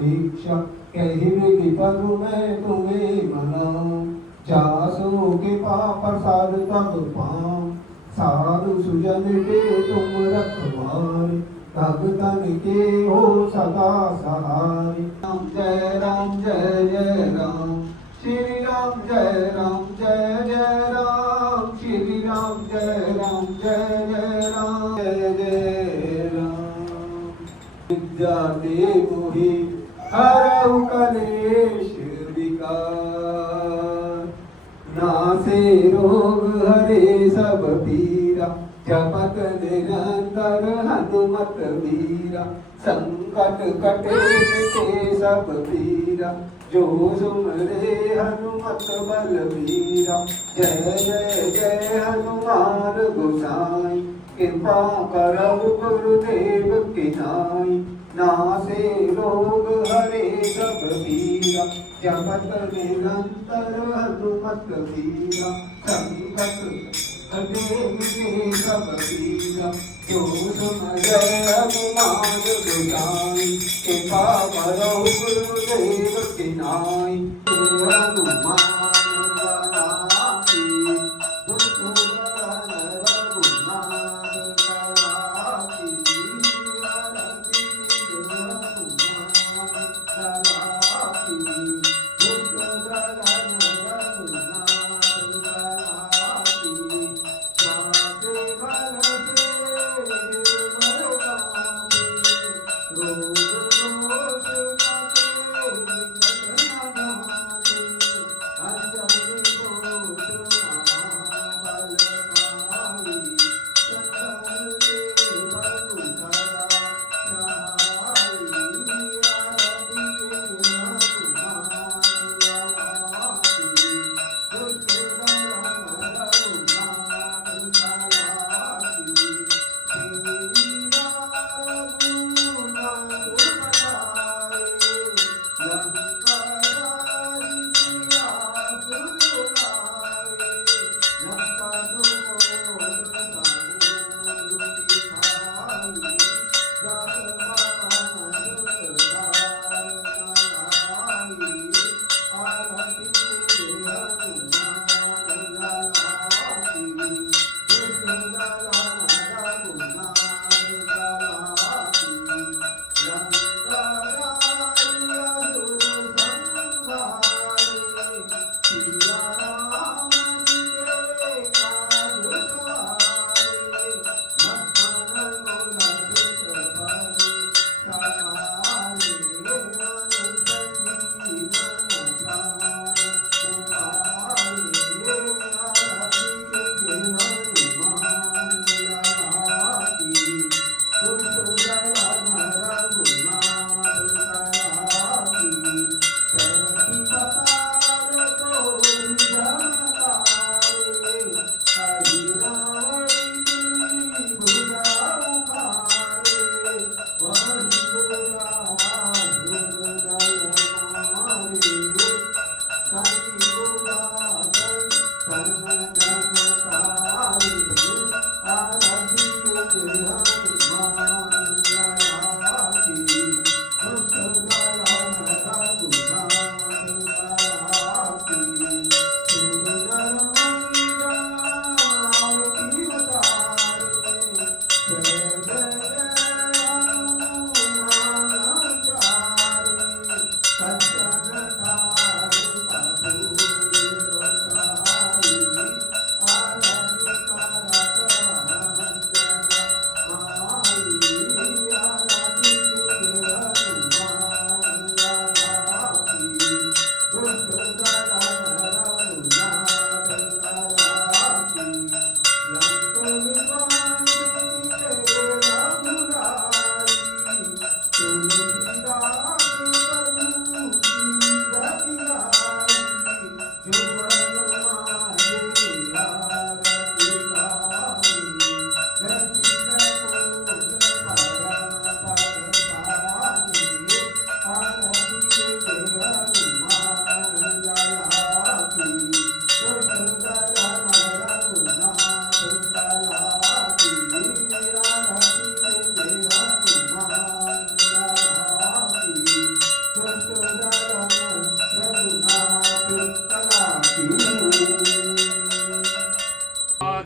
भिक्षा कही पद मैं तुम्हें मनाऊं। जासों के प्रसाद तब पाऊं, साधु सुजन के तुम रखवारे, भगतन के हो सदा सहारे। राम जय जय राम, श्री राम जय राम जय जय राम, श्री राम जय राम जय जय राम जय जय राम। विद्या दे मोहि हरऊ कलेश विकार, नासे रोग हरे सब पीरा, जपत निरंतर हनुमत वीरा। संकट कटे मिटे सब पीरा, जो सुमरे हनुमत बलवीरा। जय जय जय हनुमान गोसाई, कृपा करहु गुरुदेव की नाई। नासे रोग हरे सब पीरा, जपत निरंतर हनुमत वीरा। संकट कटे मिटे सब पीरा, जो सुमरे हनुमान गोसाई। कृपा करहु गुरुदेव की नाई। हनुमान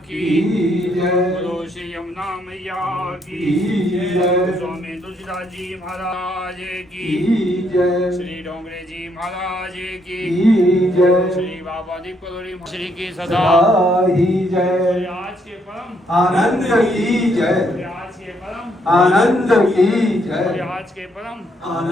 की जय। गुरु श्री यमुना मैया की जय। स्वामी तुलसीदास जी महाराज की जय। श्री डोंगरे जी महाराज की जय। श्री बाबा दीप कलोरी श्री की सदा ही जय। आज के परम आनंद की जय। आज के परम आनंद की जय। आज के परम आनंद